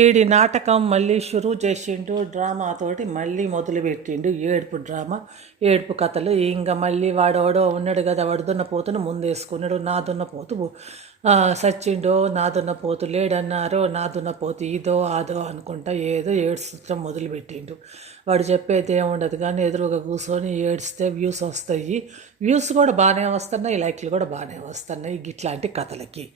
వీడి నాటకం మళ్ళీ షురూ చేసిండు. డ్రామాతోటి మళ్ళీ మొదలుపెట్టిండు. ఏడుపు డ్రామా, ఏడుపు కథలు. ఇంకా మళ్ళీ వాడోడో ఉన్నాడు కదా, వాడు దున్నపోతును ముందేసుకున్నాడు. నా దున్నపోతు సచ్చిండో, నా దున్నపోతు లేడన్నారో, నా దున్నపోతు ఇదో అదో అనుకుంటా ఏదో ఏడ్చడం మొదలుపెట్టిండు. వాడు చెప్పేది ఏముండదు కానీ ఎదురుగా కూర్చొని ఏడిస్తే వ్యూస్ వస్తాయి. వ్యూస్ కూడా బాగానే వస్తున్నాయి, లైక్లు కూడా బాగానే వస్తున్నాయి ఇట్లాంటి కథలకి.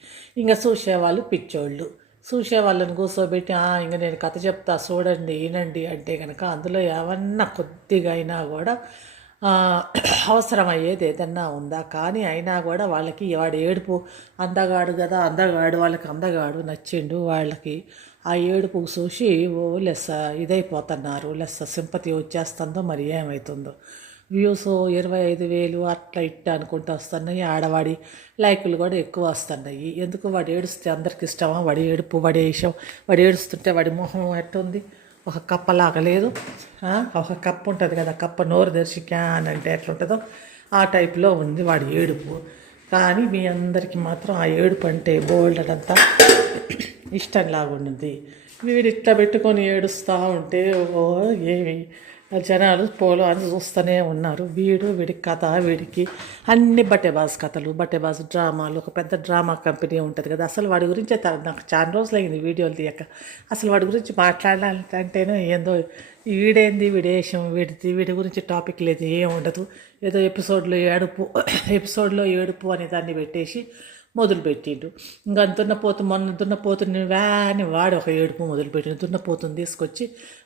ఇంకా చూసేవాళ్ళు పిచ్చోళ్ళు. చూసే వాళ్ళని కూర్చోబెట్టి ఇంక నేను కథ చెప్తా చూడండి వినండి అంటే కనుక అందులో ఏమన్నా కొద్దిగా అయినా కూడా అవసరమయ్యేది ఏదన్నా ఉందా? కానీ అయినా కూడా వాళ్ళకి వాడు ఏడుపు అందగాడు కదా, అందగాడు వాళ్ళకి అందగాడు నచ్చిండు. వాళ్ళకి ఆ ఏడుపు చూసి లెస్స ఇదైపోతున్నారు, లెస్స సింపతి వచ్చేస్తుందో మరి ఏమవుతుందో. వ్యూస్ 25,000 అట్లా ఇట్లా అనుకుంటూ వస్తున్నాయి. ఆడవాడి లైకులు కూడా ఎక్కువ వస్తున్నాయి. ఎందుకు? వాడు ఏడుస్తే అందరికి ఇష్టమా? వాడి ఏడుపు, వాడి వేషం, వాడు ఏడుస్తుంటే వాడి మొహం ఎట్టుంది? ఒక కప్పలాగా లేదు. ఒక కప్ప ఉంటుంది కదా, కప్ప నోరు తెరిచి క్యాన్ అంటే ఎట్లుంటుందో ఆ టైప్లో ఉంది వాడి ఏడుపు. కానీ మీ అందరికీ మాత్రం ఆ ఏడుపు అంటే బోల్డ్ అంతా ఇష్టంలాగా ఉండింది. వీడు ఇట్లా పెట్టుకొని ఏడుస్తూ ఉంటే ఏమి జనాలు పోలో అని చూస్తూనే ఉన్నారు. వీడి కథ, వీడికి అన్ని బట్టేబాజు కథలు, బట్టేబాజు డ్రామాలు. ఒక పెద్ద డ్రామా కంపెనీ ఉంటుంది కదా, అసలు వాడి గురించి నాకు చాలా రోజులు అయింది వీడియోలు తీయక. అసలు వాడి గురించి మాట్లాడాలంటేనే ఏందో వీడేంది, వీడేషం, వీడి గురించి టాపిక్ లేదు, ఏం ఉండదు. ఏదో ఎపిసోడ్లో ఏడుపు అనే దాన్ని పెట్టేసి మొదలుపెట్టిండు. ఇంకా దున్నపోతుని వ్యాని వాడు ఒక ఏడుపు మొదలుపెట్టిండు. దున్నపోతుని తీసుకొచ్చి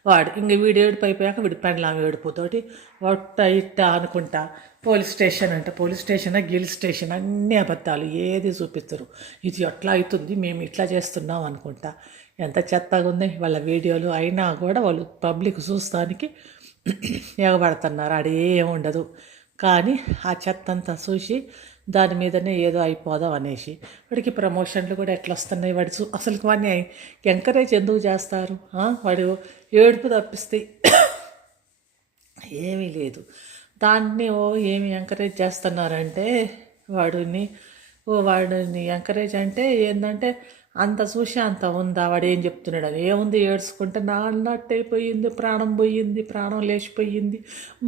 వాడు ఇంక వీడు ఏడుపు అయిపోయాక వీడి పెండ్లాం ఏడుపుతోటి ఒట్ట ఇట్ట అనుకుంటా పోలీస్ స్టేషన్ గిల్ స్టేషన్ అన్ని అబద్ధాలు, ఏది చూపిస్తారు. ఇది ఎట్లా అవుతుంది, మేము ఇట్లా చేస్తున్నాం అనుకుంటా. ఎంత చెత్తగా ఉంది వాళ్ళ వీడియోలు. అయినా కూడా వాళ్ళు పబ్లిక్ చూస్తానికి ఎగబడుతున్నారు. ఆడేముండదు. కానీ ఆ చెత్త అంతా చూసి దాని మీదనే ఏదో అయిపోదాం అనేసి వాడికి ప్రమోషన్లు కూడా ఎట్లా వస్తున్నాయి. అసలు వాడిని ఎంకరేజ్ ఎందుకు చేస్తారు? వాడు ఏడుపు తప్పిస్తే ఏమీ లేదు. దాన్ని ఏమి ఎంకరేజ్ చేస్తున్నారంటే వాడిని ఎంకరేజ్ అంటే ఏంటంటే అంత చూసి అంత ఉందా, వాడు ఏం చెప్తున్నాడు అని. ఏముంది, ఏడ్చుకుంటే నా అన్నట్టు అయిపోయింది, ప్రాణం పోయింది, ప్రాణం లేచిపోయింది,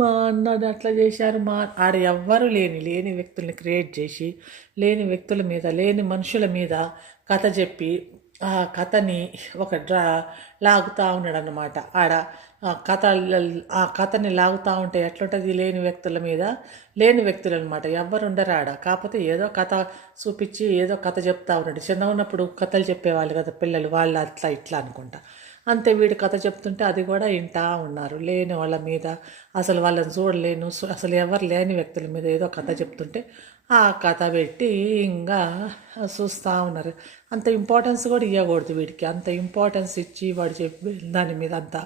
మా అన్నది అట్లా చేశారు, ఆడ ఎవ్వరూ లేని వ్యక్తుల్ని క్రియేట్ చేసి లేని వ్యక్తుల మీద, లేని మనుషుల మీద కథ చెప్పి ఆ కథని ఒక లాగుతూ ఉన్నాడు అన్నమాట. ఆ కథని లాగుతూ ఉంటే ఎట్లుంటుంది? లేని వ్యక్తుల మీద, లేని వ్యక్తులు అనమాట. ఎవ్వరు ఉండరు ఆడ. కాకపోతే ఏదో కథ చూపించి ఏదో కథ చెప్తా ఉన్నాడు. చిన్న ఉన్నప్పుడు కథలు చెప్పేవాళ్ళు కదా పిల్లలు, వాళ్ళు అట్లా ఇట్లా అనుకుంటా. అంతే వీడు కథ చెప్తుంటే అది కూడా వింటా ఉన్నారు. లేని వాళ్ళ మీద, అసలు వాళ్ళని చూడలేను, అసలు ఎవరు లేని వ్యక్తుల మీద ఏదో కథ చెప్తుంటే ఆ కథ పెట్టి ఇంకా చూస్తూ ఉన్నారు. అంత ఇంపార్టెన్స్ కూడా ఇవ్వకూడదు వీడికి. అంత ఇంపార్టెన్స్ ఇచ్చి వాడు చెప్పి దాని మీద అంతా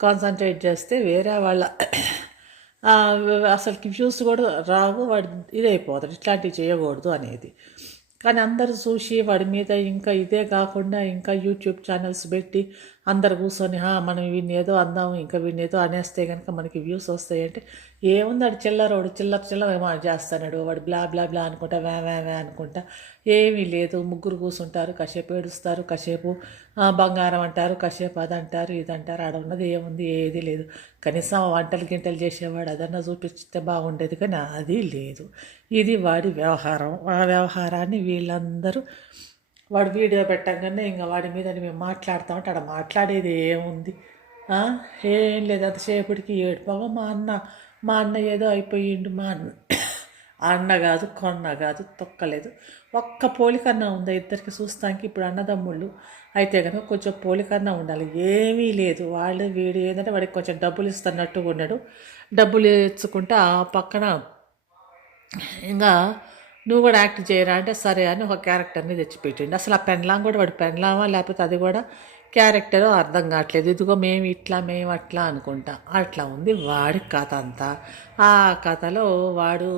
కాన్సన్ట్రేట్ చేస్తే వేరే వాళ్ళ అసలుకి వ్యూస్ కూడా రావు, వాడు ఇదైపోతాడు. ఇట్లాంటివి చేయకూడదు అనేది. కానీ అందరూ చూసి వాడి మీద ఇంకా ఇదే కాకుండా ఇంకా యూట్యూబ్ ఛానల్స్ పెట్టి అందరు కూర్చొని మనం వీడిని ఏదో అందాము, ఇంకా వీడిని ఏదో అనేస్తే కనుక మనకి వ్యూస్ వస్తాయి అంటే ఏముంది? వాడు చిల్లర చేస్తున్నాడు. వాడు బ్లా బ్లా బ్లా అనుకుంటా, వే అనుకుంటా. ఏమీ లేదు. ముగ్గురు కూర్చుంటారు, కాసేపు ఏడుస్తారు, కాసేపు బంగారం అంటారు, కాసేపు అదంటారు, ఇదంటారు. ఆడ ఉన్నది ఏముంది? ఏది లేదు. కనీసం వంటలు గింటలు చేసేవాడు అదన్నా చూపిస్తే బాగుండేది, కానీ అది లేదు. ఇది వాడి వ్యవహారం. ఆ వ్యవహారాన్ని వీళ్ళందరూ వాడు వీడియో పెట్టగానే ఇంకా వాడి మీద మేము మాట్లాడుతామంటే ఆడ మాట్లాడేది ఏముంది? ఏం లేదు. అంతసేపటికి ఏడుపాగా మా అన్న ఏదో అయిపోయిండు, అన్న కాదు, కొన్న కాదు, తొక్కలేదు. ఒక్క పోలికన్నా ఉందా ఇద్దరికి చూస్తానికి? ఇప్పుడు అన్నదమ్ముళ్ళు అయితే కనుక కొంచెం పోలికన్నా ఉండాలి. ఏమీ లేదు. వీడు ఏంటంటే వాడికి కొంచెం డబ్బులు ఇస్తున్నట్టుగా ఉన్నాడు. డబ్బులు ఇచ్చుకుంటే ఆ పక్కన ఇంకా నువ్వు కూడా యాక్ట్ చేయరా అంటే సరే అని ఒక క్యారెక్టర్ని తెచ్చిపెట్టిండు. అసలు ఆ పెండ్లాం కూడా వాడు పెండ్లామా లేకపోతే అది కూడా క్యారెక్టరు అర్థం కావట్లేదు. ఇదిగో మేము అట్లా అనుకుంటా. అట్లా ఉంది వాడి కథ అంతా. ఆ కథలో వాడు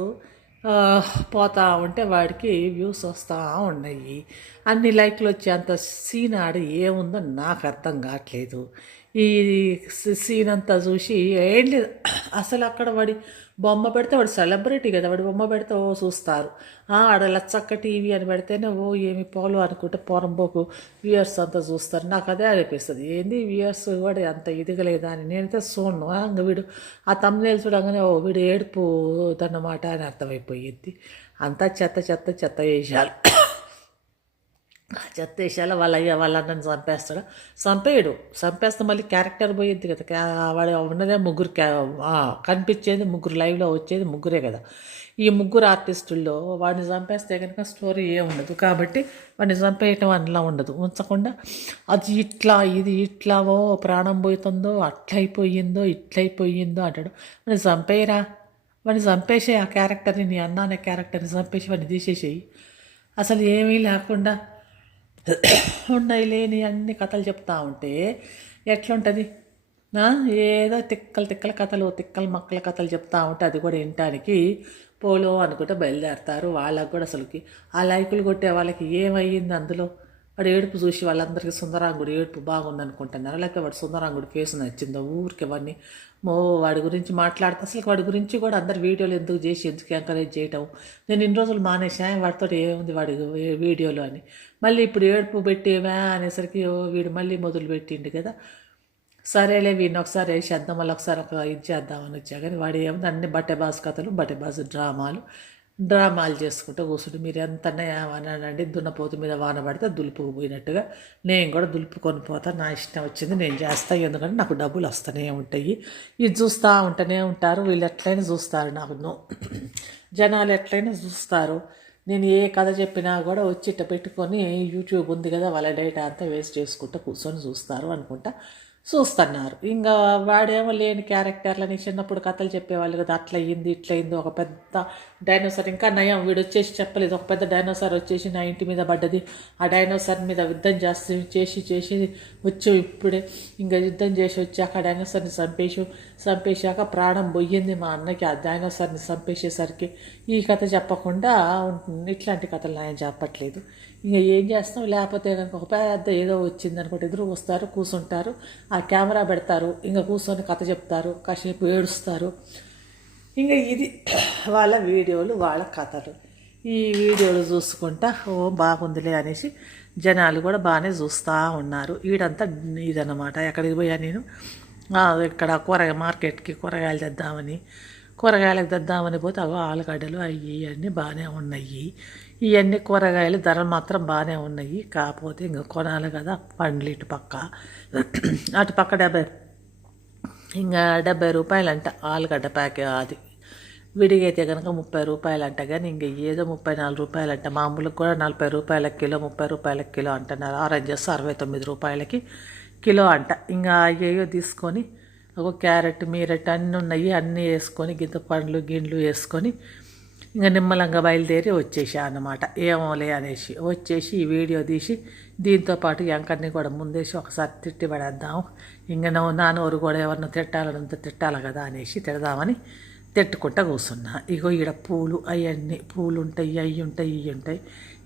పోతా ఉంటే వాడికి వ్యూస్ వస్తూ ఉన్నాయి. అన్ని లైక్లు వచ్చే అంత సీన్ ఆడ ఏముందో నాకు అర్థం కావట్లేదు. ఈ సీన్ అంతా చూసి ఏం లేదు అసలు. అక్కడ వాడి బొమ్మ పెడితే వాడు సెలబ్రిటీ కదా, వాడి బొమ్మ పెడితే ఓ చూస్తారు. ఆడ లచ్చక్క టీవీ అని పెడితేనే ఓ ఏమి పోలు అనుకుంటే పోరంబోకు వ్యూయర్స్ అంతా చూస్తారు. నాకు అదే అనిపిస్తుంది, ఏంది వ్యూయర్స్ కూడా అంత ఇదిగలేదా అని. నేనైతే చూడను. ఇంక వీడు ఆ తమ్ముళ్ళు చూడగానే ఓ వీడు ఏడుపు అన్నమాట అని అర్థమైపోయింది. అంతా చెత్త చెత్త చెత్త వేషాలు. చెత్త వేషాలు వాళ్ళ చంపేస్తాడు. చంపేస్తే మళ్ళీ క్యారెక్టర్ పోయిద్ది కదా. వాడు ఉన్నదే ముగ్గురు కనిపించేది ముగ్గురు, లైవ్లో వచ్చేది ముగ్గురే కదా. ఈ ముగ్గురు ఆర్టిస్టుల్లో వాడిని చంపేస్తే కనుక స్టోరీ ఏముండదు. కాబట్టి వాడిని చంపేయటం అలా ఉండదు. ఉంచకుండా అది ఇట్లా ఇది ఇట్లా ఓ ప్రాణం పోతుందో అట్లయిపోయిందో ఇట్లయిపోయిందో అంటాడు. వాడిని చంపేయరా, వాడిని చంపేసే ఆ క్యారెక్టర్ని, నీ అన్న అనే క్యారెక్టర్ని చంపేసి వాడిని తీసేసేయి. అసలు ఏమీ లేకుండా ఉన్నాయి లేని అన్ని కథలు చెప్తా ఉంటే ఎట్లుంటుంది? ఏదో తిక్కల కథలు, తిక్కల మక్కల కథలు చెప్తా ఉంటే అది కూడా వినటానికి పోలో అనుకుంటే బయలుదేరతారు. వాళ్ళకు కూడా అసలుకి ఆ లైకులు కొట్టే వాళ్ళకి ఏమయ్యింది అందులో? వాడు ఏడుపు చూసి వాళ్ళందరికీ సుందరాంగుడు ఏడుపు బాగుంది అనుకుంటున్నారు, లేకపోతే వాడు సుందరాంగుడు ఫేస్ నచ్చిందో ఊరికి అవన్నీ వాడి గురించి మాట్లాడితే అసలు వాడి గురించి కూడా అందరు వీడియోలు ఎందుకు చేసి ఎందుకు ఎంకరేజ్ చేయటం. నేను ఇన్ని రోజులు మానేసాను, వాడితో ఏముంది వాడి వీడియోలు అని. మళ్ళీ ఇప్పుడు ఏడుపు పెట్టేవా అనేసరికి వీడు మళ్ళీ మొదలు పెట్టిండు కదా. సరేలే వీడిని ఒకసారి వేసేద్దాం, మళ్ళీ ఒకసారి ఇది చేద్దామని వచ్చా. కానీ వాడు ఏముంది అన్ని బట్టెబాజు కథలు, బట్టెబాజు డ్రామాలు చేసుకుంటూ కూర్చుంటే మీరు ఎంతనే ఏమన్నానండి, దున్నపోతు మీద వాన పడితే దులుపుకుపోయినట్టుగా నేను కూడా దులుపుకొని పోతా, నా ఇష్టం వచ్చింది నేను చేస్తా, ఎందుకంటే నాకు డబ్బులు వస్తూనే ఉంటాయి. ఇది చూస్తూ ఉంటూనే ఉంటారు. వీళ్ళు ఎట్లయినా చూస్తారు, నాకు జనాలు ఎట్లయినా చూస్తారు. నేను ఏ కథ చెప్పినా కూడా వచ్చి ఇట్ట పెట్టుకొని యూట్యూబ్ ఉంది కదా, వాళ్ళ డేటా అంతా వేస్ట్ చేసుకుంటూ కూర్చొని చూస్తారు అనుకుంటా చూస్తున్నారు. ఇంకా వాడేమో లేని క్యారెక్టర్లని చిన్నప్పుడు కథలు చెప్పేవాళ్ళు కదా, అట్లా అయ్యింది ఇట్లా అయింది. ఒక పెద్ద డైనోసార్, ఇంకా నయం వీడు వచ్చేసి చెప్పలేదు, ఒక పెద్ద డైనోసార్ వచ్చేసి నా ఇంటి మీద పడ్డది, ఆ డైనోసార్ మీద యుద్ధం చేసి వచ్చి ఇప్పుడే ఇంకా యుద్ధం చేసి వచ్చాక ఆ డైనోసార్ని చంపేశాక ప్రాణం పోయింది మా అన్నకి. ఆ డైనోసార్ని చంపేసేసరికి ఈ కథ చెప్పకుండా ఇట్లాంటి కథలు నేను చెప్పట్లేదు. ఇంకా ఏం చేస్తాం, లేకపోతే కనుక ఒక పెద్ద ఏదో వచ్చింది అనుకుంటే ఎదురు వస్తారు, కూర్చుంటారు, ఆ కెమెరా పెడతారు, ఇంకా కూర్చొని కథ చెప్తారు, కాసేపు ఏడుస్తారు. ఇంకా ఇది వాళ్ళ వీడియోలు, వాళ్ళ కథలు. ఈ వీడియోలు చూసుకుంటా ఓ బాగుందిలే అనేసి జనాలు కూడా బాగానే చూస్తూ ఉన్నారు. ఈడంతా ఇదన్నమాట. ఎక్కడికి పోయా నేను, ఇక్కడ మార్కెట్కి కూరగాయలు తెద్దామని పోతే అవి ఆలుగడ్డలు అవి అన్నీ బాగానే ఉన్నాయి. ఇవన్నీ కూరగాయలు ధరలు మాత్రం బాగానే ఉన్నాయి. కాకపోతే ఇంకా కొనాలి కదా, పండ్లు ఇటు పక్క 70 రూపాయలు అంట ఆలుగడ్డ ప్యాకెట్. అది విడిగైతే కనుక 30 రూపాయలు అంట. కానీ ఇంక ఏదో 34 రూపాయలు అంట. మామూలుగా కూడా 40 రూపాయల కిలో, 30 రూపాయల కిలో అంటున్నారు. ఆరెంజెస్ 69 రూపాయలకి కిలో అంట. ఇంకా అయ్యో తీసుకొని ఒక క్యారెట్ మీరెట్ అన్నీ ఉన్నాయి, అన్నీ వేసుకొని గింత పండ్లు గిండ్లు వేసుకొని ఇంకా నిమ్మలంగా బయలుదేరి వచ్చేసా అన్నమాట. ఏమోలే అనేసి వచ్చేసి ఈ వీడియో తీసి దీంతోపాటు యాంకర్ని కూడా ముందేసి ఒకసారి తిట్టి పడేద్దాం. ఇంకా నా నోరు కూడా ఎవరిని తిట్టాలి కదా అనేసి తిడదామని తిట్టుకుంటా కూర్చున్నా. ఇగో ఈడ పూలు అవన్నీ పూలు ఉంటాయి, అవి ఉంటాయి, ఇవి ఉంటాయి.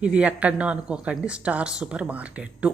ఇది ఎక్కడనో అనుకోకండి, స్టార్ సూపర్ మార్కెట్టు.